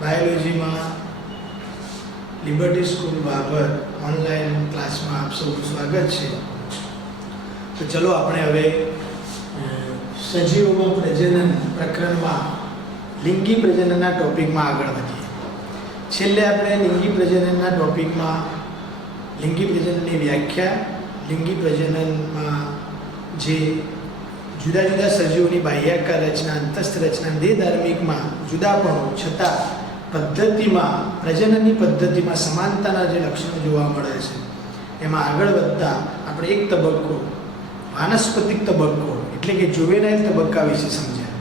બાયોલોજીમાં liberty school Babur online ક્લાસમાં આપ સૌનું સ્વાગત છે. તો ચલો આપણે હવે સજીવોમાં પ્રજનન પ્રકરણમાં લિંગી પ્રજનનના ટોપિકમાં આગળ વધીએ. છેલ્લે આપણે લિંગી પ્રજનનના ટોપિકમાં લિંગી પ્રજનનની વ્યાખ્યા, લિંગી પ્રજનનમાં જે જુદા જુદા સજીવોની બાહ્યાકાર રચના, અંતસ્થ રચના, દેહધાર્મિકમાં જુદાપણું છતાં પદ્ધતિમાં, પ્રજનનની પદ્ધતિમાં સમાનતાના જે લક્ષણો જોવા મળે છે, એમાં આગળ વધતા આપણે એક તબક્કો વાનસ્પતિક તબક્કો એટલે કે જુવેનાઇલ તબક્કા વિશે સમજ્યા,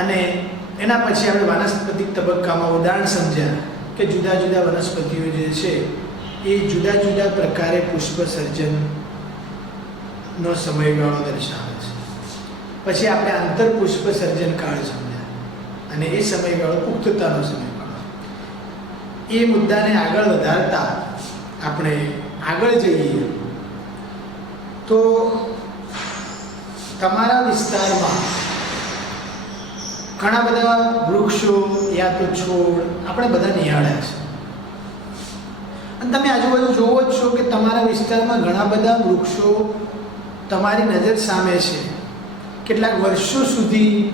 અને એના પછી આપણે વાનસ્પતિક તબક્કામાં ઉદાહરણ સમજ્યા કે જુદા જુદા વનસ્પતિઓ જે છે એ જુદા જુદા પ્રકારે પુષ્પ સર્જનનો સમયગાળો દર્શાવે છે. પછી આપણે આંતરપુષ્પ સર્જન કાળ સમજ્યા અને એ સમયગાળો પુખ્તતાનો સમયગાળો. એ મુદ્દાને આગળ વધારતા આપણે આગળ જઈએ તો તમારા વિસ્તારમાં ઘણા બધા વૃક્ષો યા તો છોડ આપણે બધા નિહાળ્યા છે, અને તમે આજુબાજુ જોવો જ છો કે તમારા વિસ્તારમાં ઘણા બધા વૃક્ષો તમારી નજર સામે છે. કેટલાક વર્ષો સુધી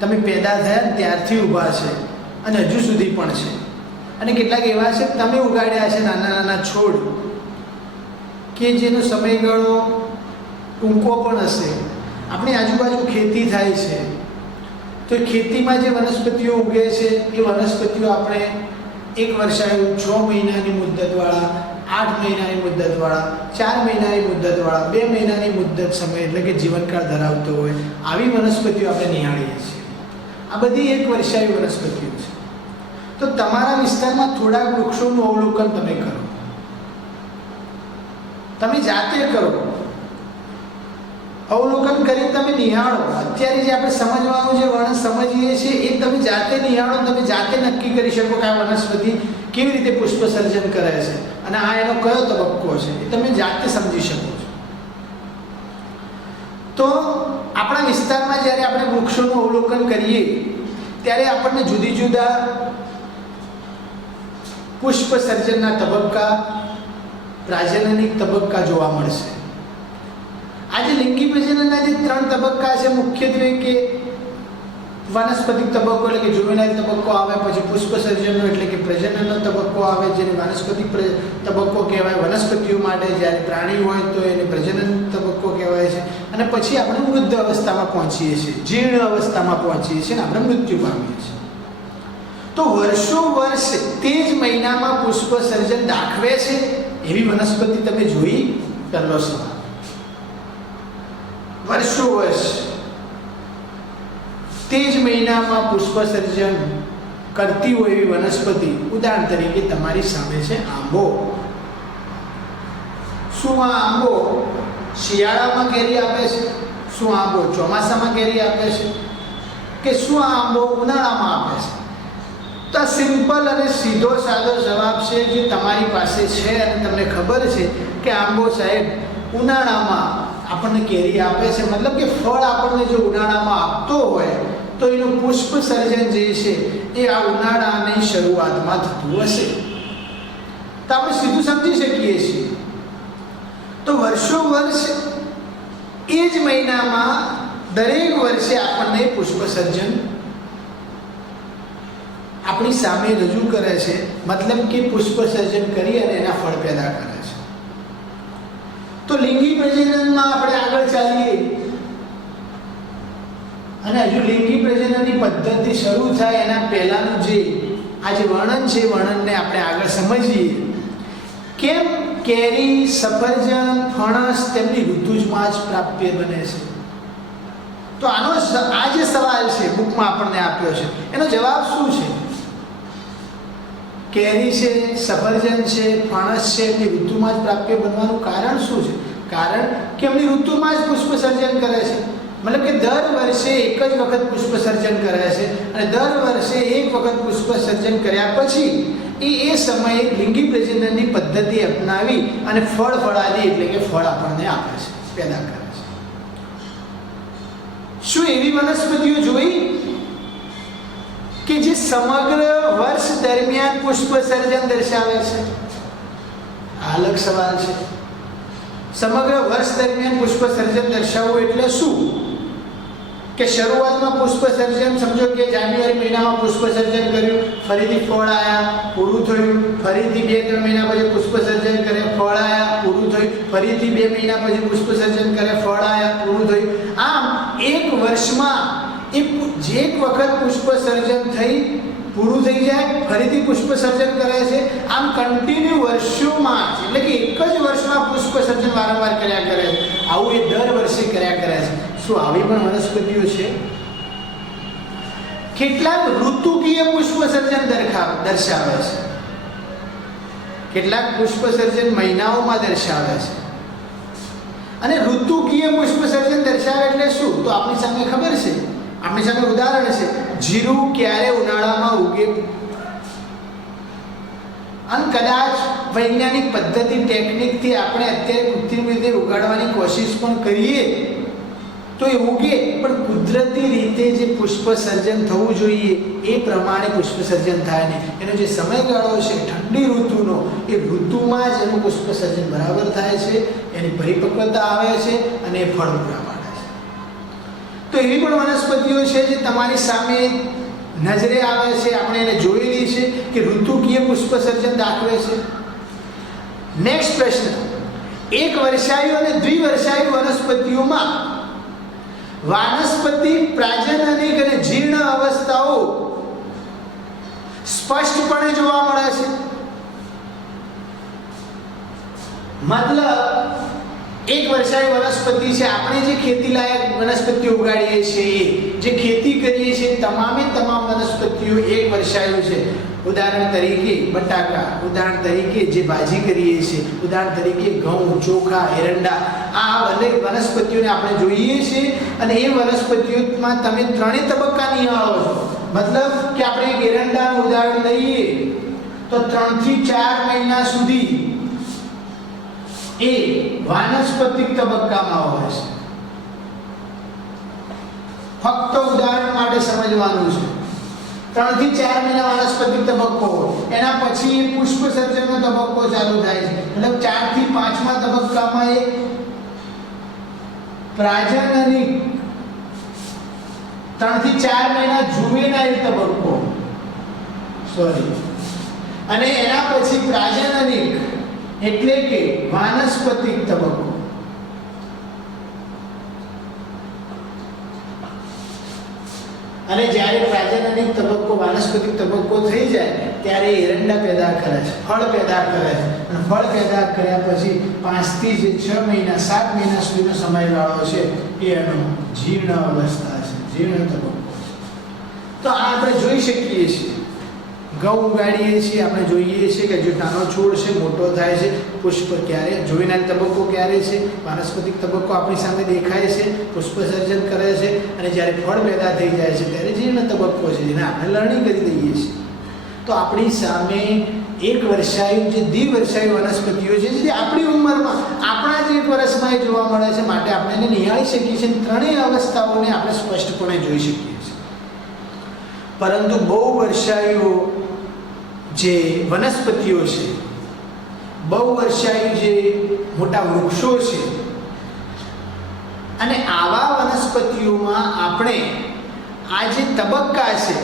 તમે પેદા થયા ત્યારથી ઊભા છે અને હજુ સુધી પણ છે, અને કેટલાક એવા છે તમે ઉગાડ્યા છે નાના નાના છોડ કે જેનો સમયગાળો ટૂંકો પણ હશે. આપણી આજુબાજુ ખેતી થાય છે તો ખેતીમાં જે વનસ્પતિઓ ઉગે છે એ વનસ્પતિઓ આપણે 1 વર્ષાયુ, 6 મહિનાની મુદ્દતવાળા, 8 મહિનાની મુદ્દતવાળા, 4 મહિનાની મુદ્દતવાળા, 2 મહિનાની મુદ્દત સમય એટલે કે જીવનકાળ ધરાવતો હોય આવી વનસ્પતિઓ આપણે નિહાળીએ છીએ. આ બધી 1 વર્ષાયુ વનસ્પતિઓ છે. તો તમારા વિસ્તારમાં થોડાક વૃક્ષોનું અવલોકન તમે કરો, તમે જાતે કરો, અવલોકન કરી તમે નિહાળો. અત્યારે જે આપણે સમજવાનું જે વર્ણન સમજીએ છીએ એ તમે જાતે નિહાળો, તમે જાતે નક્કી કરી શકો કે આ વનસ્પતિ કેવી રીતે પુષ્પ સર્જન કરે છે અને આ એનો કયો તબક્કો છે એ તમે જાતે સમજી શકો છો. તો આપણા વિસ્તારમાં જ્યારે આપણે વૃક્ષોનું અવલોકન કરીએ ત્યારે આપણને જુદી જુદા પુષ્પ સર્જનના તબક્કા, પ્રજનનિક તબક્કા જોવા મળશે. આજે લિંગી પ્રજનનના જે 3 તબક્કા છે મુખ્યત્વે કે વાનસ્પતિક તબક્કો એટલે કે જુવેનાઇલ તબક્કો આવે, પછી પુષ્પ સર્જનનો એટલે કે પ્રજનનનો તબક્કો આવે જેને વાનસ્પતિક તબક્કો કહેવાય વનસ્પતિઓ માટે, જ્યારે પ્રાણી હોય તો એને પ્રજનન તબક્કો કહેવાય છે, અને પછી આપણે વૃદ્ધ અવસ્થામાં પહોંચીએ છીએ, જીર્ણ અવસ્થામાં પહોંચીએ છીએ અને આપણે મૃત્યુ પામીએ છીએ. તો વર્ષો વર્ષ તે જ મહિનામાં પુષ્પ સર્જન દાખવે છે એવી વનસ્પતિ તમે જોઈ? પહેલો સવાલ. વર્ષો વર્ષ તે જ મહિનામાં પુષ્પ સર્જન કરતી હોય એવી વનસ્પતિ, ઉદાહરણ તરીકે તમારી સામે છે આંબો. શું આ આંબો શિયાળામાં કેરી આપે છે? શું આંબો ચોમાસામાં કેરી આપે છે? કે શું આ આંબો ઉનાળામાં આપે છે? તો આ સિમ્પલ અને સીધો સાદો જવાબ છે જે તમારી પાસે છે અને તમને ખબર છે કે આંબો સાહેબ ઉનાળામાં આપણને કેરી આપે છે, મતલબ કે ફળ આપણને જો ઉનાળામાં આપતો હોય તો એનું પુષ્પ સર્જન જે છે એ આ ઉનાળાની શરૂઆતમાં થતું હશે. તો આપણે સીધું સમજી શકીએ છીએ. તો વર્ષો વર્ષ એ જ મહિનામાં દરેક વર્ષે આપણને પુષ્પ સર્જન આપણી સામે રજૂ કરે છે, મતલબ કે પુષ્પ સર્જન કરી અને એના ફળ પેદા કરે છે. તો લિંગી પ્રજનનમાં આપણે આગળ ચાલીએ અને હજુ લિંગી પ્રજનનની પદ્ધતિ શરૂ થાય એના પહેલાનું જે આ જે વર્ણન છે વર્ણનને આપણે આગળ સમજીએ. કેમ કેરી, સફરજન, ફણસ તેમની ઋતુમાં જ પ્રાપ્ય બને છે? તો આનો આ જે સવાલ છે બુકમાં આપણને આપ્યો છે એનો જવાબ શું છે? કેરી છે, સફરજન છે, ફણસ છે, એમની ઋતુમાં જ પ્રાપ્ય બનવાનું કારણ શું છે? કારણ કે એમની ઋતુમાં જ પુષ્પ સર્જન કરે છે, મતલબ કે દર વર્ષે એક જ વખત પુષ્પ સર્જન કરે છે અને દર વર્ષે એક વખત પુષ્પ સર્જન કર્યા પછી એ સમયે લિંગી પ્રજનનની પદ્ધતિ અપનાવી અને ફળાદી એટલે કે ફળ આપણને આપે છે, પેદા કરે છે. શું એવી વનસ્પતિઓ જોઈ સમગ્ર વર્ષ દરમિયાન પુષ્પ સર્જન દર્શાવે છે? આ અલગ સવાલ છે. સમગ્ર વર્ષ દરમિયાન પુષ્પ સર્જન દર્શાવવું એટલે શું? કે શરૂઆતમાં પુષ્પ સર્જન, સમજો કે જાન્યુઆરી મહિનામાં પુષ્પ સર્જન કર્યું, ફરીથી ફળ આવ્યા, પૂરું થયું, ફરીથી 2-3 મહિના પછી પુષ્પ સર્જન કરે, ફળ આવ્યા, પૂરું થયું, ફરીથી 2 મહિના પછી પુષ્પ સર્જન કરે, ફળ આવ્યા, પૂરું થયું. આમ એક વર્ષમાં જે એક વખત પુષ્પ સર્જન થઈ પૂરું થઈ જાય, ફરીથી પુષ્પ સર્જન કરે છે. આમ કન્ટિન્યુ વર્ષોમાં, એટલે કે એક જ વર્ષમાં પુષ્પ સર્જન વારંવાર કર્યા કરે છે. આવું એ દર વર્ષે કર્યા કરે છે. શું આવી પણ વનસ્પતિઓ છે? કેટલાક ઋતુકીય પુષ્પ સર્જન દર્શાવે છે, કેટલાક પુષ્પ સર્જન મહિનાઓમાં દર્શાવે છે. અને ઋતુકીય પુષ્પ સર્જન દર્શાવે એટલે શું? તો આપણી સામે ખબર છે, આપણી સામે ઉદાહરણ છે. જીરું ક્યારે ઉનાળામાં ઉગે? અને કદાચ વૈજ્ઞાનિક પદ્ધતિ, ટેકનિકથી આપણે અત્યારે કૃત્રિમ રીતે ઉગાડવાની કોશિશ પણ કરીએ તો એ ઉગે, પણ કુદરતી રીતે જે પુષ્પ સર્જન થવું જોઈએ એ પ્રમાણે પુષ્પ સર્જન થાય નહીં. એનો જે સમયગાળો છે ઠંડી ઋતુનો, એ ઋતુમાં જ એનું પુષ્પ સર્જન બરાબર થાય છે, એની પરિપક્વતા આવે છે અને એ ફળ પૂરા પાડે છે. તો એવી પણ વનસ્પતિઓ છે જે તમારી સામે નજરે આવે છે, આપણે એને જોયેલી છે કે ઋતુકીય પુષ્પ સર્જન દાખવે છે. નેક્સ્ટ પ્રશ્ન, એક વર્ષાયુ અને દ્વિવર્ષાયુ વનસ્પતિઓમાં વાનસ્પતિ, પ્રાજનનિક અને જીર્ણ અવસ્થાઓ સ્પષ્ટપણે જોવા મળે છે. મતલબ એક વર્ષાયુ વનસ્પતિ છે, આપણે જે ખેતીલાયક વનસ્પતિઓ ઉગાડીએ છીએ, જે ખેતી કરીએ છીએ, તમામે તમામ વનસ્પતિઓ એક વર્ષાયુ છે. ઉદાહરણ તરીકે બટાકા, ઉદાહરણ તરીકે જે ભાજી કરીએ છીએ, ઉદાહરણ તરીકે ઘઉં, ચોખા, એરંડા, આ વનસ્પતિઓને આપણે જોઈએ છીએ. અને એ વનસ્પતિઓમાં તમે 3 તબક્કા નિહાળો છો. મતલબ કે આપણે એક એરંડાનું ઉદાહરણ લઈએ તો 3 થી 4 મહિના સુધી એ વાનસ્પતિક તબક્કામાં હોય છે. ફક્ત ઉદાહરણ માટે સમજવાનું છે. 3 થી 4 મહિના વાનસ્પતિક તબક્કો હોય, એના પછી પુષ્પ સર્જનનો તબક્કો ચાલુ થાય છે. મતલબ 4 થી 5મા તબક્કામાં એ પ્રાજનનિક, 3 થી 4 મહિના જુવેનાઇલ તબક્કો, અને એના પછી પ્રાજનનિક એટલે કે વાનસ્પતિક તબક્કો. અને જ્યારે પ્રાજનનિક તબક્કો, વાનસ્પતિક તબક્કો થઈ જાય ત્યારે એરંડા પેદા કરે છે, ફળ પેદા કરે છે. અને ફળ પેદા કર્યા પછી 5 થી 6 મહિના, 7 મહિના સુધીનો સમયગાળો છે એ એનો જીર્ણ અવસ્થા છે, જીર્ણ તબક્કો. તો આ આપણે જોઈ શકીએ છીએ. ઘઉં ઉગાડીએ છીએ, આપણે જોઈએ છીએ કે જો નાનો છોડ છે, મોટો થાય છે, પુષ્પ ક્યારે, જુવેનાઇલ તબક્કો ક્યારે છે, વાનસ્પતિક તબક્કો આપણી સામે દેખાય છે, પુષ્પ સર્જન કરે છે. અને જ્યારે ફળ પેદા થઈ જાય છે ત્યારે જીર્ણ તબક્કો છે, જેને આપણે લણણી કરી દઈએ છીએ. તો આપણી સામે એક વર્ષાયુ, જે દ્વિવર્ષાયુ વનસ્પતિઓ છે, જે આપણી ઉંમરમાં, આપણા જ 1 વર્ષમાં એ જોવા મળે છે. માટે આપણે એને નિહાળી શકીએ છીએ. ત્રણેય અવસ્થાઓને આપણે સ્પષ્ટપણે જોઈ શકીએ છીએ. પરંતુ બહુ વર્ષાયુ જે વનસ્પતિઓ છે, બહુ વર્ષાયુ જે મોટા વૃક્ષો છે, અને આવા વનસ્પતિઓમાં આપણે આ જે તબક્કા છે,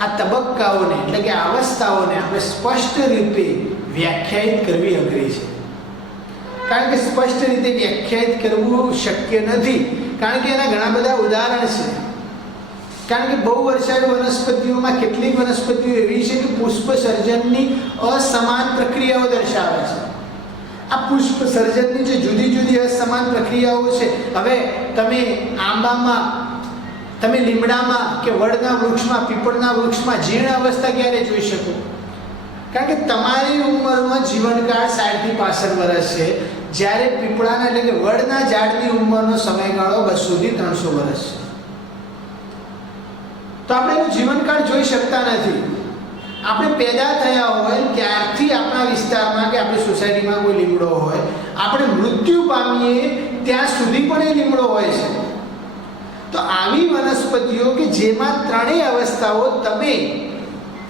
આ તબક્કાઓને એટલે કે અવસ્થાઓને આપણે સ્પષ્ટ રીતે વ્યાખ્યાયિત કરવી અઘરી છે. કારણ કે સ્પષ્ટ રીતે વ્યાખ્યાયિત કરવું શક્ય નથી, કારણ કે એના ઘણા બધા ઉદાહરણ છે. કારણ કે બહુ વર્ષાયુ વનસ્પતિઓમાં કેટલીક વનસ્પતિઓ એવી છે કે પુષ્પ સર્જનની અસમાન પ્રક્રિયાઓ દર્શાવે છે. આ પુષ્પ સર્જનની જે જુદી જુદી અસમાન પ્રક્રિયાઓ છે, હવે તમે આંબામાં, તમે લીમડામાં કે વડના વૃક્ષમાં, પીપળના વૃક્ષમાં જીર્ણ અવસ્થા ક્યારે જોઈ શકો? કારણ કે તમારી ઉંમરનો જીવનકાળ 60 થી 65 વર્ષ છે, જ્યારે પીપળાના એટલે કે વડના ઝાડની ઉંમરનો સમયગાળો 200 થી 300 વર્ષ છે. તો આપણે એનું જીવનકાળ જોઈ શકતા નથી. આપણે પેદા થયા હોય ત્યારથી આપણા વિસ્તારમાં કે આપણી સોસાયટીમાં કોઈ લીમડો હોય, આપણે મૃત્યુ પામીએ ત્યાં સુધી પણ એ લીમડો હોય છે. તો આવી વનસ્પતિઓ કે જેમાં ત્રણેય અવસ્થાઓ તમે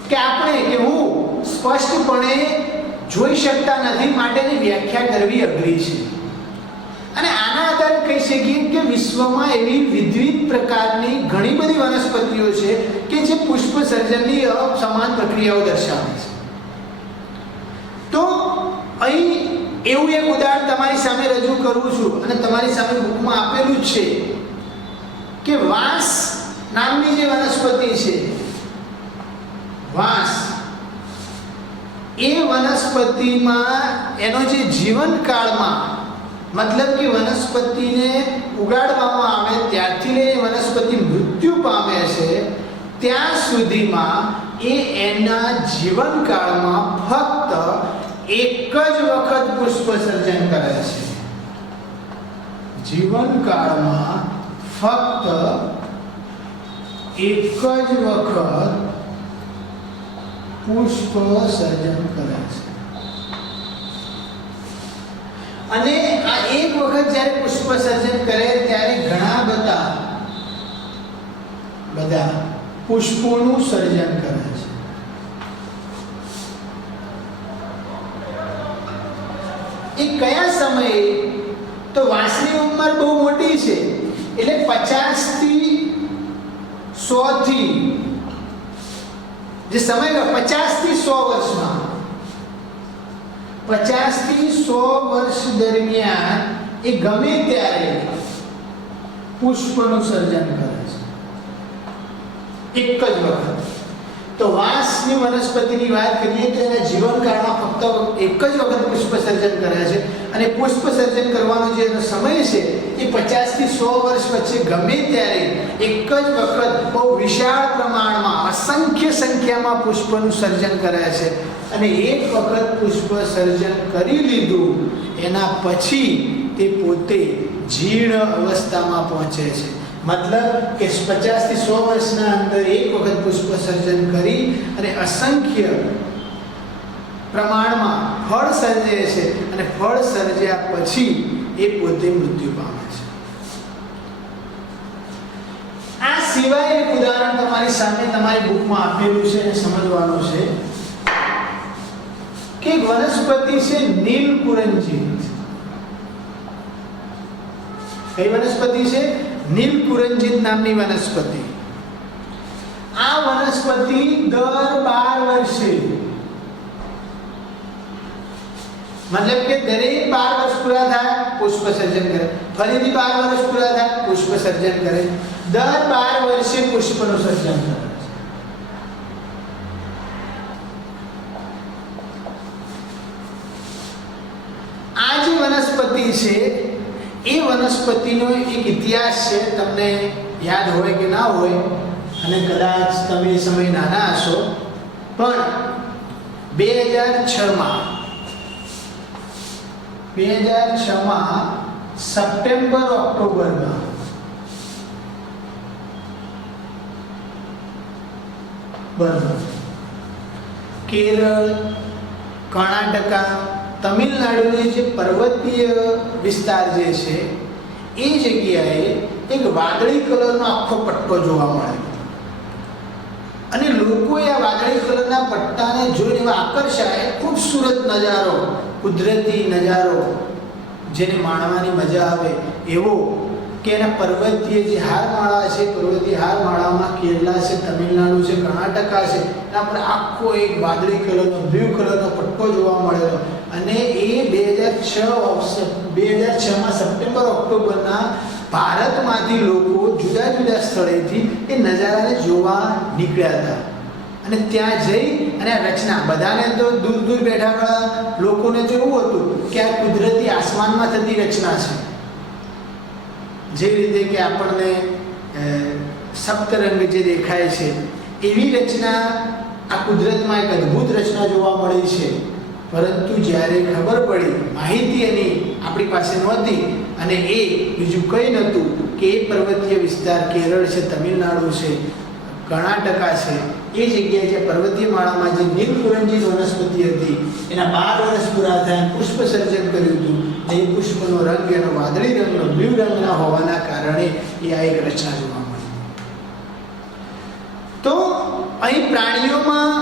કે આપણે કે હું સ્પષ્ટપણે જોઈ શકતા નથી માટેની વ્યાખ્યા કરવી અઘરી છે. અને આના આધારે કહી શકીએ કે વિશ્વમાં એવી વિવિધ પ્રકારની ઘણી બધી વનસ્પતિઓ છે કે જે પુષ્પ સર્જનની સમાન પ્રક્રિયાઓ દર્શાવે છે. તો અહીં એવું એક ઉદાહરણ તમારી સામે રજૂ કરું છું અને તમારી સામે બુકમાં આપેલું જ છે કે વાંસ નામની જે વનસ્પતિ છે, વાંસ, એ વનસ્પતિમાં એનો જે જીવનકાળમાં, મતલબ કે વનસ્પતિને ઉગાડવામાં આવે ત્યારથી લઈને વનસ્પતિ મૃત્યુ પામે છે ત્યાં સુધીમાં એ એના જીવનકાળમાં ફક્ત એક જ વખત પુષ્પ સર્જન કરે છે. જીવનકાળમાં ફક્ત એક જ વખત પુષ્પ સર્જન કરે છે. અને આ એક વખત જ્યારે પુષ્પ સર્જન કરે ત્યારે ઘણા બધા પુષ્પોનું સર્જન કરે છે. એ કયા સમયે? તો વાંસની ઉંમર બહુ મોટી છે, એટલે 50 થી 100 થી જે સમય 50 થી 100 વર્ષમાં, 50 થી 100 વર્ષ દરમિયાન એ ગમે ત્યારે પુષ્પનું સર્જન કરે છે એક જ વખત. તો વાંસની વનસ્પતિની વાત કરીએ તો એના જીવનકાળમાં ફક્ત એક જ વખત પુષ્પ સર્જન કરે છે. અને પુષ્પ સર્જન કરવાનો જે એનો સમય છે એ 50 થી 100 વર્ષ વચ્ચે ગમે ત્યારે એક જ વખત બહુ વિશાળ પ્રમાણમાં અસંખ્ય સંખ્યામાં પુષ્પનું સર્જન કરે છે. અને એક વખત પુષ્પ સર્જન કરી લીધું એના પછી તે પોતે જીર્ણ અવસ્થામાં પહોંચે છે. મતલબ કે 50 થી 100 વર્ષના અંદર એક વખત પુષ્પ સર્જન કરી અને અસંખ્ય પ્રમાણમાં ફળ સર્જે છે અને ફળ સર્જ્યા પછી એ પોતે મૃત્યુ પામે છે. આ સિવાય એક ઉદાહરણ તમારી સામે તમારી બુકમાં આપેલું છે અને સમજવાનું છે કે એક વનસ્પતિ છે નીલકુરંજીત. કઈ વનસ્પતિ છે? નીલકુરંજીત નામની વનસ્પતિ. આ વનસ્પતિ દર 12 વર્ષે, મતલબ કે દરેક 12 વર્ષ પૂરા થાય પુષ્પ સર્જન કરે, ફરીથી 12 વર્ષ પૂરા થાય પુષ્પ સર્જન કરે, દર 12 વર્ષે પુષ્પનું સર્જન કરે. આ જે વનસ્પતિ છે એ વનસ્પતિનો એક ઇતિહાસ છે, તમને યાદ હોય કે ના હોય, અને કદાચ તમે એ સમય નાના હશો, પણ 2006માં સપ્ટેમ્બર ઓક્ટોબરમાં બરાબર કેરળ, કર્ણાટકા, તમિલનાડુની જે પર્વતીય વિસ્તાર જે છે એ જગ્યાએ એક વાદળી કલરનો આખો પટ્ટો જોવા મળે. અને લોકોએ આ વાદળી કલરના પટ્ટાને જોઈને એવા આકર્ષાય. ખૂબસૂરત નજારો, કુદરતી નજારો જેને માણવાની મજા આવે એવો કે એના પર્વતીય જે હારમાળા છે, પર્વતીય હારમાળામાં કેરલા છે, તમિલનાડુ છે, કર્ણાટકા છે, એના પર આખો એક વાદળી કલરનો, બ્લુ કલરનો પટ્ટો જોવા મળેલો. અને એ 2006માં સપ્ટેમ્બર ઓક્ટોબરના ભારતમાંથી લોકો જુદા જુદા સ્થળેથી એ નજારાને જોવા નીકળ્યા હતા. અને ત્યાં જઈ અને આ રચના બધાને તો દૂર દૂર બેઠા લોકોને તો એવું હતું કે આ કુદરતી આસમાનમાં થતી રચના છે. જે રીતે કે આપણને સપ્તરંગ જે દેખાય છે એવી રચના આ કુદરતમાં એક અદ્ભુત રચના જોવા મળી છે. પરંતુ જ્યારે ખબર પડી, માહિતી એની આપણી પાસે નહોતી, અને એ બીજું કંઈ નહોતું કે એ પર્વતીય વિસ્તાર કેરળ છે, તમિલનાડુ છે, કર્ણાટકા છે, એ જગ્યાએ જે પર્વતીય માળામાં જે નીલકુરંજીત વનસ્પતિ હતી એના 12 વર્ષ પૂરા થયા, પુષ્પ સર્જન કર્યું હતું. એ પુષ્પનો રંગ એનો વાદળી રંગનો, બ્લુ રંગના હોવાના કારણે એ આ એક રચના જોવા મળી. તો અહીં પ્રાણીઓમાં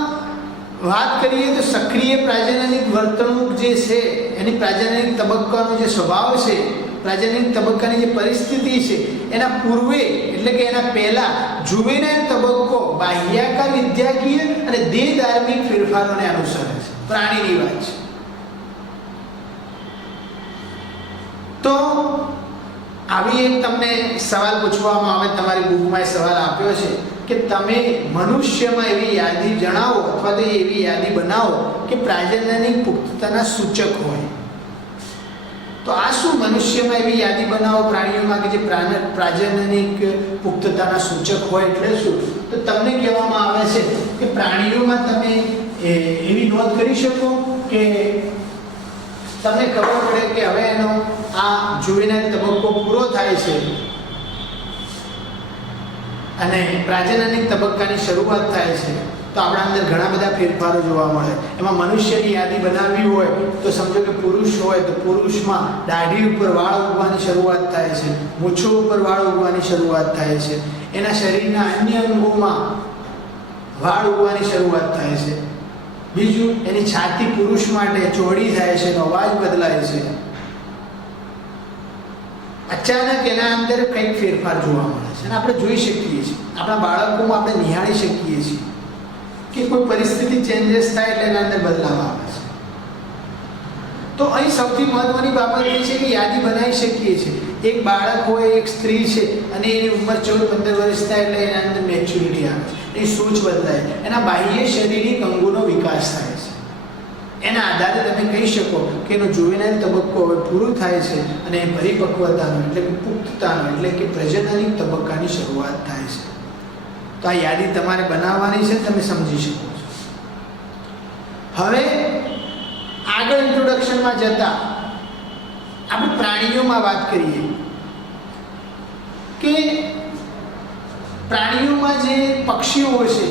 વાત કરીએ તો સક્રિય પ્રાજનનિક વર્તણૂક જે છે, એની પ્રાજનનિક તબક્કાનો જે સ્વભાવ છે, પ્રાજનનિક તબક્કાની જે પરિસ્થિતિ છે, એના પૂર્વે એટલે કે એના પહેલા જુવેનાઇલ તબક્કો બાહ્યાકાર વિદ્યાકીય અને દેહ ધાર્મિક ફેરફારોને અનુસરે છે. પ્રાણીની વાત છે. તો આવી એક તમને સવાલ પૂછવામાં આવે, તમારી બુકમાં સવાલ આપ્યો છે કે તમે મનુષ્યમાં એવી યાદી જણાવો અથવા તો એવી યાદી બનાવો કે પ્રાજનનિક પુખ્તતાના સૂચક હોય. તો આ શું? મનુષ્યમાં એવી યાદી બનાવો પ્રાણીઓમાં કે જે પ્રાજનનિક પુખ્તતાના સૂચક હોય એટલે શું? તો તમને કહેવામાં આવે છે કે પ્રાણીઓમાં તમે એવી નોંધ કરી શકો કે તમને ખબર પડે કે હવે એનો આ જુવેનાઇલ તબક્કો પૂરો થાય છે અને પ્રાજનનિક તબક્કાની શરૂઆત થાય છે, તો આપણા અંદર ઘણા બધા ફેરફારો જોવા મળે. એમાં મનુષ્યની યાદી બનાવવી હોય તો સમજો કે પુરુષ હોય તો પુરુષમાં દાઢી ઉપર વાળ ઉગવાની શરૂઆત થાય છે, મૂછો ઉપર વાળ ઉગવાની શરૂઆત થાય છે, એના શરીરના અન્ય અંગોમાં વાળ ઉગવાની શરૂઆત થાય છે. બીજું, એની છાતી પુરુષ માટે ચોડી થાય છે, એનો અવાજ બદલાય છે. અચાનક એના અંદર કંઈક ફેરફાર જોવા મળે છે અને આપણે જોઈ શકીએ છીએ, આપણા બાળકોમાં આપણે નિહાળી શકીએ છીએ કે કોઈ પરિસ્થિતિ ચેન્જીસ થાય એટલે એના અંદર બદલાવ આવે છે. તો અહીં સૌથી મહત્વની બાબત એ છે કે યાદી બનાવી શકીએ છીએ. એક બાળક હોય, એક સ્ત્રી છે અને એની ઉંમર 14-15 વર્ષ થાય એટલે એના અંદર મેચ્યુરિટી આવે છે, એની સૂઝ બદલાય, એના બાહ્ય શારીરિક અંગોનો વિકાસ થાય છે. એના આધારે તમે કહી શકો કે એનો જુવેનાઇલ તબક્કો હવે પૂરો થાય છે અને પરિપક્વતાનો એટલે કે પુખ્તતાનો એટલે કે પ્રજનનિક તબક્કાની શરૂઆત થાય છે. તો આ યાદી તમારે બનાવવાની છે, તમે સમજી શકો છો. હવે આગળ ઇન્ટ્રોડક્શનમાં જતા આપણે પ્રાણીઓમાં વાત કરીએ કે પ્રાણીઓમાં જે પક્ષીઓ છે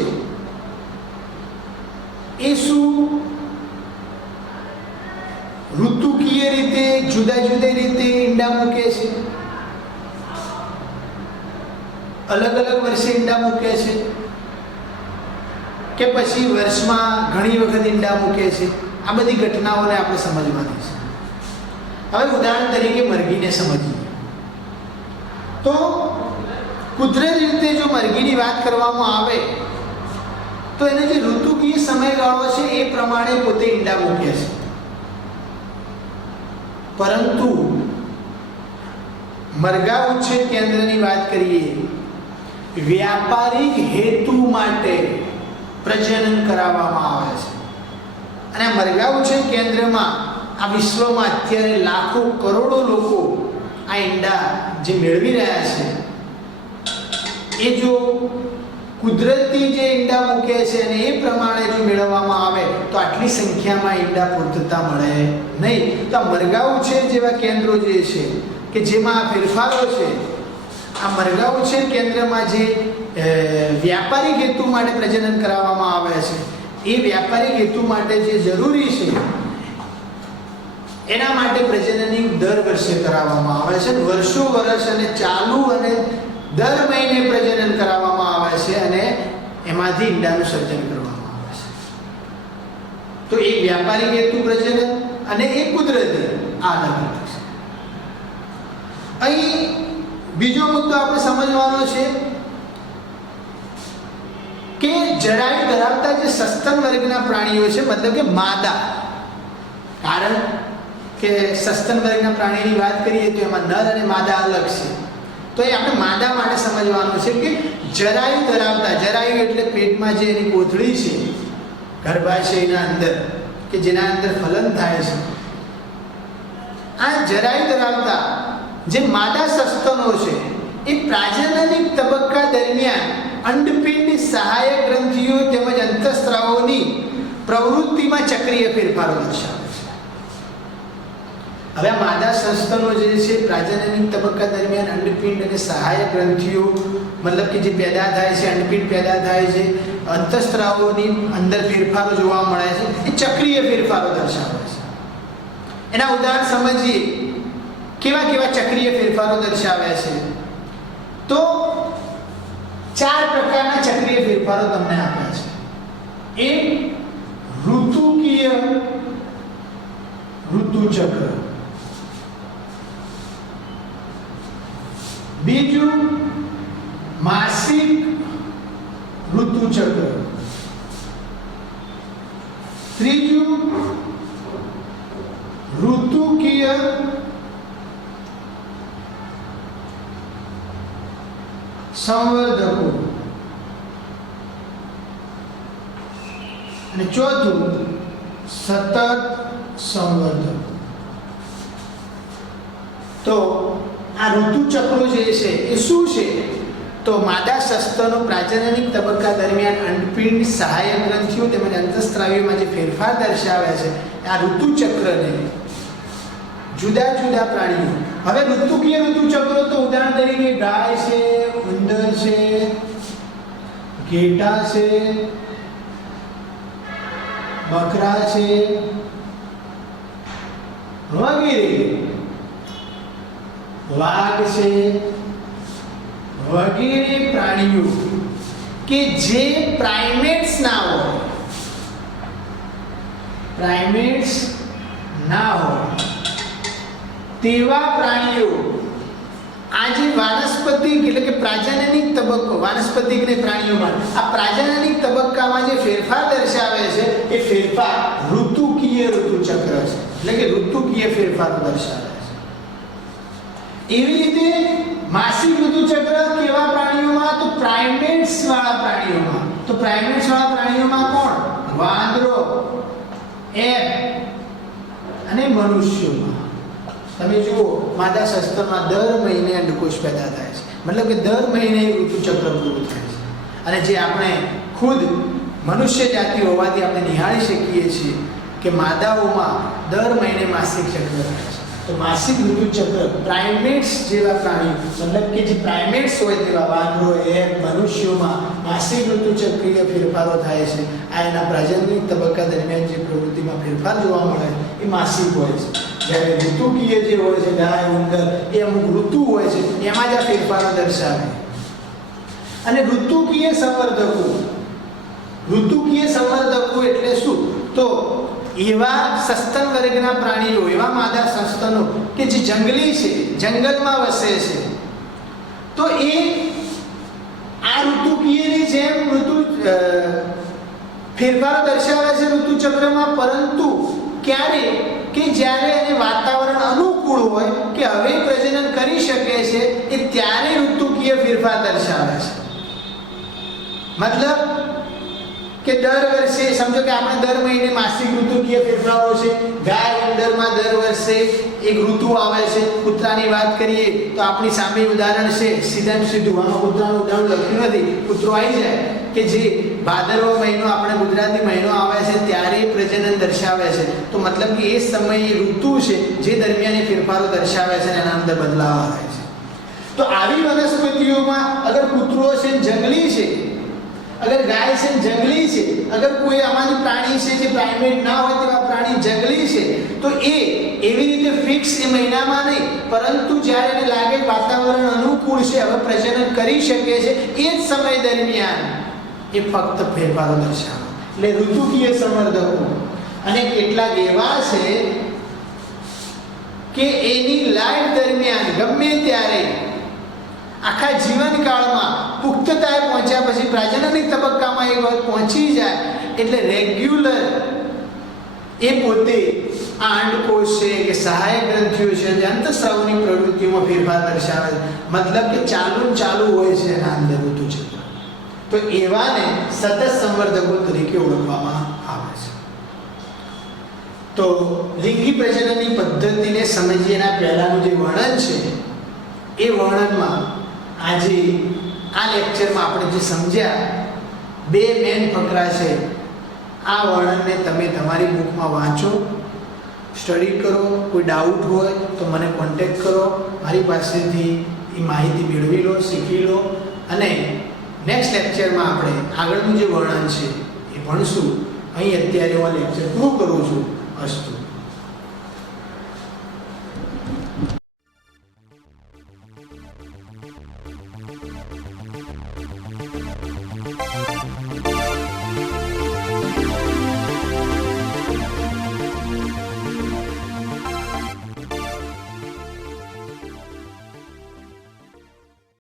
એ શું ઋતુકીય રીતે જુદા જુદા રીતે ઈંડા મૂકે છે, અલગ અલગ વર્ષે ઈંડા મૂકે છે કે પછી વર્ષમાં ઘણી વખત ઈંડા મૂકે છે? આ બધી ઘટનાઓને આપણે સમજવાની છે. હવે ઉદાહરણ તરીકે મરઘીને સમજીએ તો કુદરતી રીતે જો મરઘીની વાત કરવામાં આવે તો એને જે ઋતુકીય સમયગાળો છે એ પ્રમાણે પોતે ઈંડા મૂકે છે. પરંતુ મરઘા ઉછેર કેન્દ્રની વાત કરીએ, વ્યાપારિક હેતુ માટે પ્રજનન કરાવવામાં આવે છે અને મરઘા ઉછેર કેન્દ્રમાં આ વિશ્વમાં અત્યારે લાખો કરોડો લોકો આ ઈંડા જે મેળવી રહ્યા છે એ જો કુદરતી જે ઈંડા મૂકે છે અને એ પ્રમાણે જો મેળવવામાં આવે તો આટલી સંખ્યામાં ઈંડા પૂર્તતા મળે નહીં. તો આ મરઘા ઉછેર જેવા કેન્દ્રો જે છે કે જેમાં આ ફેરફારો છે, આ મરઘા ઉછેર કેન્દ્રમાં જે વ્યાપારિક હેતુ માટે પ્રજનન કરાવવામાં આવે છે એ વ્યાપારિક હેતુ માટે જે જરૂરી છે એના માટે પ્રજનનની દર વર્ષે કરાવવામાં આવે છે. વર્ષો વર્ષ અને ચાલુ અને દર મહિને પ્રજનન કરાવવામાં આવે છે અને એમાંથી ઈંડાનું સર્જન કરવામાં આવે છે. તો એક વ્યાપારિક હેતુ પ્રજનન અને એક કુદરતી, આ અલગ અલગ છે. અહીં બીજો મુદ્દો આપણે સમજવાનો છે કે જરાયુ ધરાવતા જે સસ્તન વર્ગના પ્રાણીઓ છે, મતલબ કે માદા, કારણ કે સસ્તન વર્ગના પ્રાણીની વાત કરીએ તો એમાં નર અને માદા અલગ છે. તો એ આપણે માદા માટે સમજવાનું છે કે જરાયુ ધરાવતા, જરાયુ એટલે પેટમાં જે એની કોથળી છે ગર્ભાશયના અંદર કે જેના અંદર ફલન થાય છે, આ જરાયુ ધરાવતા જે માદા સસ્તનો છે એ પ્રાજનનિક તબક્કા દરમિયાન અંડપિંડ, સહાયક ગ્રંથિઓ તેમજ અંતઃસ્ત્રાવોની પ્રવૃત્તિમાં ચક્રીય ફેરફારો દર્શાવે છે. હવે આ માદા સસ્તનો જે છે પ્રાજનનિક તબક્કા દરમિયાન અંડપિંડ અને સહાયક ગ્રંથિઓ મતલબ કે જે પેદા થાય છે, અંડપિંડ પેદા થાય છે, અંતઃસ્ત્રાવોની અંદર ફેરફારો જોવા મળે છે, એ ચક્રીય ફેરફારો દર્શાવે છે. એના ઉદાહરણ સમજીએ કેવા કેવા ચક્રીય ફેરફારો દર્શાવ્યા છે. તો 4 પ્રકારના ચક્રીય ફેરફારો તમને આપ્યા છે. એક ઋતુકીય ઋતુચક્ર, બીજું માસિક ઋતુચક્ર, ત્રીજું ઋતુકીય સંવર્ધકો અને ચોથું સતત સંવર્ધક. તો આ ઋતુચક્રો જે છે એ શું છે? તો માદા સસ્તનો પ્રાજનનિક તબક્કા દરમિયાન અંડપિંડ, સહાયક ગ્રંથિઓ તેમજ અંતઃસ્ત્રાવીમાં જે ફેરફાર દર્શાવે છે આ ઋતુચક્રને જુદા જુદા પ્રાણીઓ. હવે ઋતુકીય ઋતુચક્રો તો ઉદાહરણ તરીકે ગાય છે, ઉંદર છે, ઘેટા છે, બકરા છે વગેરે, વાઘ છે વગેરે પ્રાણીઓ કે જે પ્રાઇમેટ્સ ના હોય, પ્રાઇમેટ્સ ના હોય તેવા પ્રાણીઓ આ જે વાનસ્પતિક એટલે કે પ્રાજનનિક તબક્કો, વાનસ્પતિક ને પ્રાણીઓમાં આ પ્રાજનનિક તબક્કામાં જે ફેરફાર દર્શાવે છે એ ફેરફાર ઋતુકીય ઋતુચક્ર છે, એટલે કે ઋતુકીય ફેરફાર દર્શાવે છે. એવી રીતે માસિક ઋતુચક્ર કેવા પ્રાણીઓમાં? તો પ્રાઇમેટ્સ વાળા પ્રાણીઓમાં. તો પ્રાઇમેટ્સ વાળા પ્રાણીઓમાં કોણ? વાંદરો, એપ અને મનુષ્યોમાં. તમે જુઓ માદા સસ્તનમાં દર મહિને અંડકોષ પેદા થાય છે, મતલબ કે દર મહિને ઋતુચક્ર પૂરું થાય છે. અને જે આપણે ખુદ મનુષ્ય જાતિ હોવાથી આપણે નિહાળી શકીએ છીએ કે માદાઓમાં દર મહિને માસિક ચક્ર થાય છે. તો માસિક ઋતુચક્ર પ્રાઇમેટ્સ જેવા પ્રાણીઓ, મતલબ કે જે પ્રાઇમેટ્સ હોય તેવા વાંદરો, એપ, મનુષ્યોમાં માસિક ઋતુચક્રીય ફેરફારો થાય છે. આ એના પ્રાજનનિક તબક્કા દરમિયાન જે પ્રવૃત્તિમાં ફેરફાર જોવા મળે એ માસિક હોય છે. જ્યારે ઋતુકીય જે હોય છે ગાય, ઉંદર, એ અમુક ઋતુ હોય છે એમાં જ આ ફેરફારો દર્શાવે. અને ઋતુકીય સંવર્ધકો, ઋતુકીય સંવર્ધકો એટલે શું? તો એવા સસ્તન વર્ગના પ્રાણીઓ, એવા માદા સસ્તનો કે જે જંગલી છે, જંગલમાં વસે છે, તો એ આ ઋતુકીયની જેમ ફેરફારો દર્શાવે છે ઋતુચક્રમાં, પરંતુ ક્યારે? કે જ્યારે એને વાતાવરણ અનુકૂળ હોય કે હવે પ્રજનન કરી શકે છે એ ત્યારે ઋતુકીય ફેરફાર દર્શાવે છે. મતલબ કે દર વર્ષે સમજો કે આપણે દર મહિને માસિક ઋતુકીય ફેરફારો છે. ગાય, ઉંદરમાં દર વર્ષે એક ઋતુ આવે છે. કૂતરાની વાત કરીએ તો આપણી સામે ઉદાહરણ છે, સીધા સીધું, આમાં કૂતરાનું ઉદાહરણ લખ્યું નથી, કૂતરો આવી જાય કે જે ભાદરવો મહિનો આપણે ગુજરાતી મહિનો આવે છે ત્યારે પ્રજનન દર્શાવે છે. તો મતલબ કે એ સમયે ઋતુ છે જે દરમિયાન એ ફેરફારો દર્શાવે છે અને એના અંદર બદલાવ આવે છે. તો આવી વનસ્પતિઓમાં અગર કૂતરો છે જંગલી છે, અગર ગાય છે જંગલી છે, અગર કોઈ આમાંથી પ્રાણી છે જે પ્રાઇમેટ ના હોય તેવા પ્રાણી જંગલી છે, તો એ એવી રીતે ફિક્સ એ મહિનામાં નહીં, પરંતુ જ્યારે એને લાગે વાતાવરણ અનુકૂળ છે, હવે પ્રજનન કરી શકે છે, એ જ સમય દરમિયાન એ ફક્ત ફેરફારો દર્શાવે. એટલે ઋતુકીય સંવર્ધકો. અને કેટલાક એવા છે કે એની લાઈફ દરમિયાન ગમે ત્યારે આખા જીવનકાળમાં પુખ્તતાએ પહોંચ્યા પછી પ્રાજનનિક તબક્કામાં એ વખત પહોંચી જાય એટલે રેગ્યુલર એ પોતે આ અંડકોષ છે કે સહાયક ગ્રંથિઓ છે જે અંતઃસ્રાવની પ્રવૃત્તિઓમાં ફેરફાર દર્શાવે છે. મતલબ કે ચાલુ હોય છે એના અંદર ઋતુચક્ર. તો એવાને સતત સંવર્ધકો તરીકે ઓળખવામાં આવે છે. તો લિંગી પ્રજનનની પદ્ધતિને સમજીએ એના પહેલાનું જે વર્ણન છે એ વર્ણનમાં આજે આ લેક્ચરમાં આપણે જે સમજ્યા બે મેન ફકરા છે. આ વર્ણનને તમે તમારી બુકમાં વાંચો, સ્ટડી કરો. કોઈ ડાઉટ હોય તો મને કોન્ટેક્ટ કરો, મારી પાસેથી એ માહિતી મેળવી લો, શીખી લો. અને નેક્સ્ટ લેક્ચરમાં આપણે આગળનું જે વર્ણન છે એ ભણશું. અહીં અત્યારે હું લેક્ચર પૂરું કરું છું. અસ્તુ.